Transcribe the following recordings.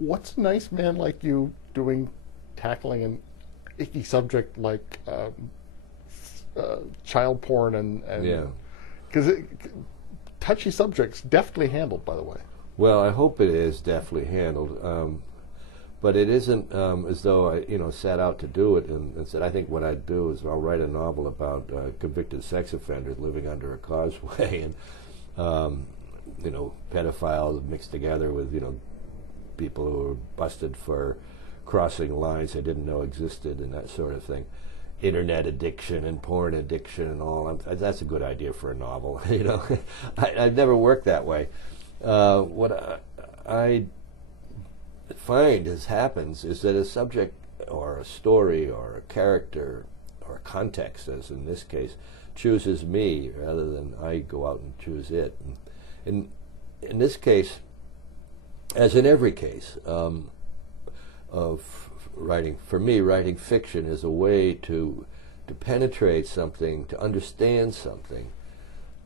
what's a nice man like you doing tackling an icky subject like child porn and Yeah. because touchy subjects, deftly handled, by the way. Well, I hope it is deftly handled, but it isn't as though I, set out to do it and said, I think what I'd do is I'll write a novel about convicted sex offenders living under a causeway, and pedophiles mixed together with people who were busted for crossing lines they didn't know existed and that sort of thing. Internet addiction and porn addiction and all. That's a good idea for a novel. I've never worked that way. What I find happens is that a subject or a story or a character or a context, as in this case, chooses me rather than I go out and choose it. And in this case, as in every case of writing, for me, writing fiction is a way to penetrate something, to understand something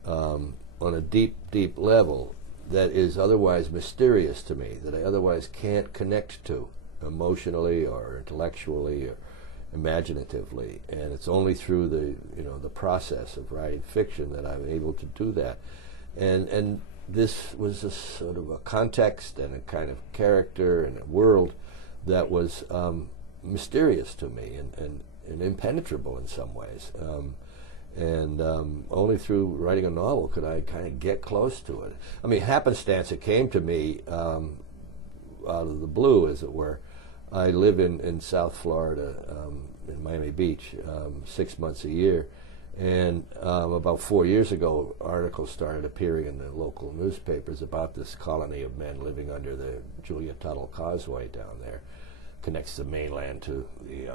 on a deep, deep level that is otherwise mysterious to me, that I otherwise can't connect to emotionally or intellectually or imaginatively. And it's only through the process of writing fiction that I'm able to do that. And this was a sort of a context and a kind of character and a world that was mysterious to me and impenetrable in some ways. Only through writing a novel could I kind of get close to it. I mean, happenstance, it came to me out of the blue, as it were. I live in South Florida, in Miami Beach, 6 months a year. And about 4 years ago, articles started appearing in the local newspapers about this colony of men living under the Julia Tuttle Causeway down there. Connects the mainland to the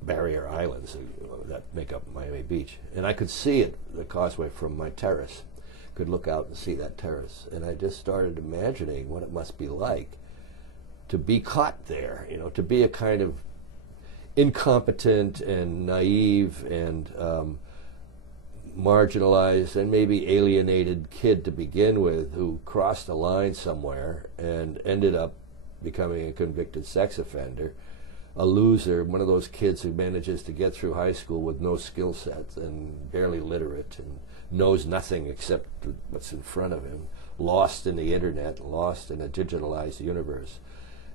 barrier islands that make up Miami Beach. And I could see it, the causeway, from my terrace. Could look out and see that terrace. And I just started imagining what it must be like to be caught there, to be a kind of incompetent and naive and marginalized and maybe alienated kid to begin with, who crossed a line somewhere and ended up becoming a convicted sex offender, a loser, one of those kids who manages to get through high school with no skill sets and barely literate and knows nothing except what's in front of him, lost in the internet, lost in a digitalized universe.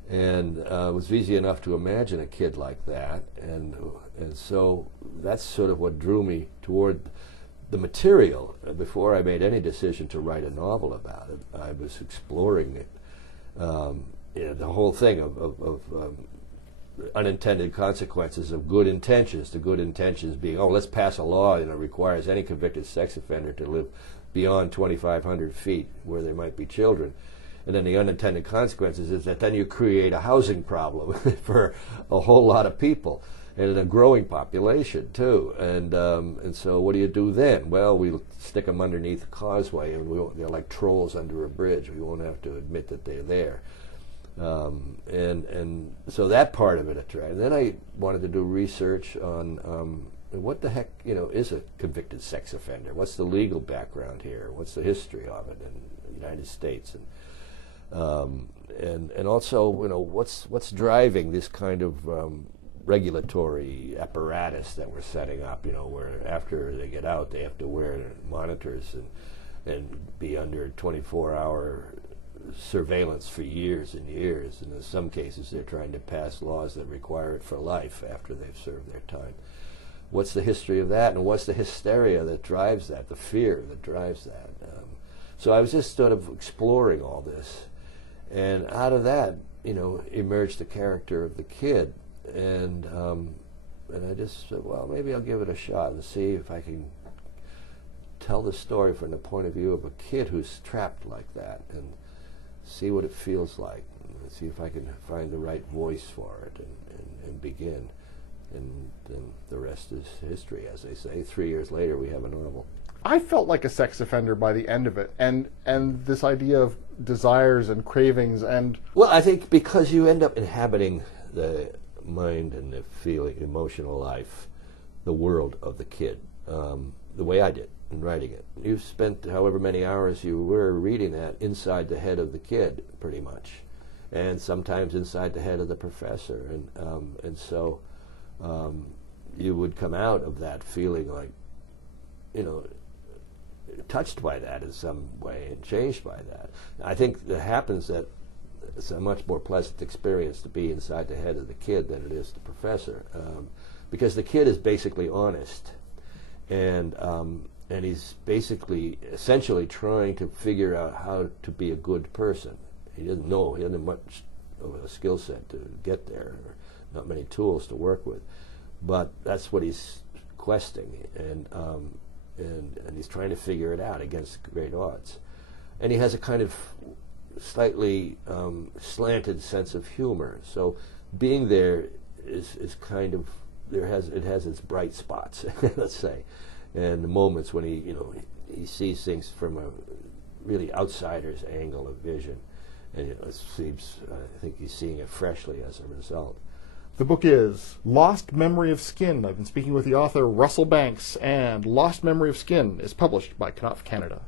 And it was easy enough to imagine a kid like that, and so that's sort of what drew me toward the material. Before I made any decision to write a novel about it, I was exploring it. The whole thing of unintended consequences of good intentions, the good intentions being, let's pass a law that requires any convicted sex offender to live beyond 2,500 feet where there might be children. And then the unintended consequences is that then you create a housing problem for a whole lot of people, and a growing population too. And so what do you do then? Well, we stick them underneath the causeway, and they're like trolls under a bridge. We won't have to admit that they're there. And so that part of it attracted. Then I wanted to do research on what the heck is a convicted sex offender? What's the legal background here? What's the history of it in the United States? And also what's driving this kind of regulatory apparatus that we're setting up? Where after they get out, they have to wear monitors and be under 24-hour surveillance for years and years, and in some cases they're trying to pass laws that require it for life after they've served their time. What's the history of that, and what's the hysteria that drives that, the fear that drives that? So I was just sort of exploring all this, and out of that, emerged the character of the kid, and I just said, well, maybe I'll give it a shot and see if I can tell the story from the point of view of a kid who's trapped like that, and see what it feels like, and see if I can find the right voice for it, and begin. And then the rest is history, as they say. 3 years later, we have a novel. I felt like a sex offender by the end of it, and this idea of desires and cravings and... Well, I think because you end up inhabiting the mind and the feeling, emotional life, the world of the kid, the way I did in writing it. You've spent however many hours you were reading that inside the head of the kid, pretty much. and sometimes inside the head of the professor, and so you would come out of that feeling like, you know, touched by that in some way and changed by that. I think that happens that it's a much more pleasant experience to be inside the head of the kid than it is the professor, because the kid is basically honest, and he's basically essentially trying to figure out how to be a good person. He doesn't know, he doesn't have much of a skill set to get there, or not many tools to work with, but that's what he's questing, and he's trying to figure it out against great odds. And he has a kind of slightly slanted sense of humor. So being there is kind of, it has its bright spots, let's say, and the moments when he sees things from a really outsider's angle of vision, and it seems, I think he's seeing it freshly as a result. The book is Lost Memory of Skin. I've been speaking with the author Russell Banks, and Lost Memory of Skin is published by Knopf Canada.